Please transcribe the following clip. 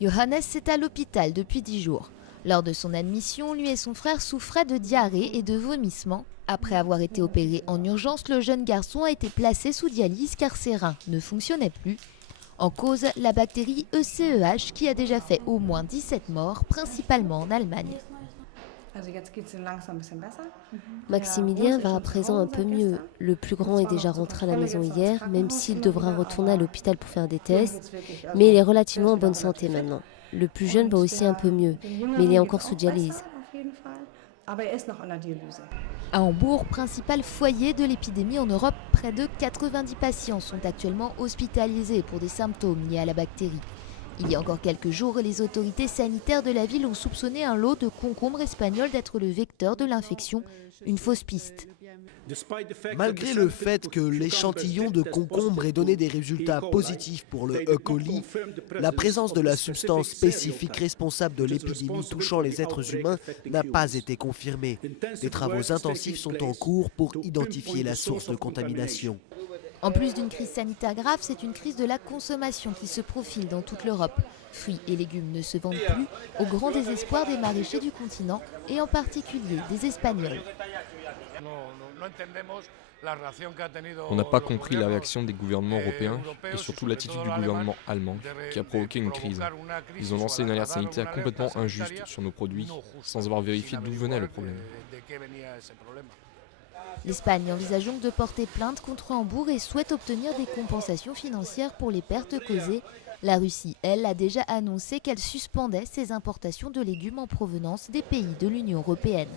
Johannes est à l'hôpital depuis 10 jours. Lors de son admission, lui et son frère souffraient de diarrhée et de vomissements. Après avoir été opéré en urgence, le jeune garçon a été placé sous dialyse car ses reins ne fonctionnaient plus. En cause, la bactérie ECEH qui a déjà fait au moins 17 morts, principalement en Allemagne. Maximilien va à présent un peu mieux. Le plus grand est déjà rentré à la maison hier, même s'il devra retourner à l'hôpital pour faire des tests. Mais il est relativement en bonne santé maintenant. Le plus jeune va aussi un peu mieux, mais il est encore sous dialyse. À Hambourg, principal foyer de l'épidémie en Europe, près de 90 patients sont actuellement hospitalisés pour des symptômes liés à la bactérie. Il y a encore quelques jours, les autorités sanitaires de la ville ont soupçonné un lot de concombres espagnols d'être le vecteur de l'infection, une fausse piste. Malgré le fait que l'échantillon de concombre ait donné des résultats positifs pour le E. coli, la présence de la substance spécifique responsable de l'épidémie touchant les êtres humains n'a pas été confirmée. Des travaux intensifs sont en cours pour identifier la source de contamination. En plus d'une crise sanitaire grave, c'est une crise de la consommation qui se profile dans toute l'Europe. Fruits et légumes ne se vendent plus, au grand désespoir des maraîchers du continent et en particulier des Espagnols. On n'a pas compris la réaction des gouvernements européens et surtout l'attitude du gouvernement allemand qui a provoqué une crise. Ils ont lancé une alerte sanitaire complètement injuste sur nos produits sans avoir vérifié d'où venait le problème. L'Espagne envisage donc de porter plainte contre Hambourg et souhaite obtenir des compensations financières pour les pertes causées. La Russie, elle, a déjà annoncé qu'elle suspendait ses importations de légumes en provenance des pays de l'Union européenne.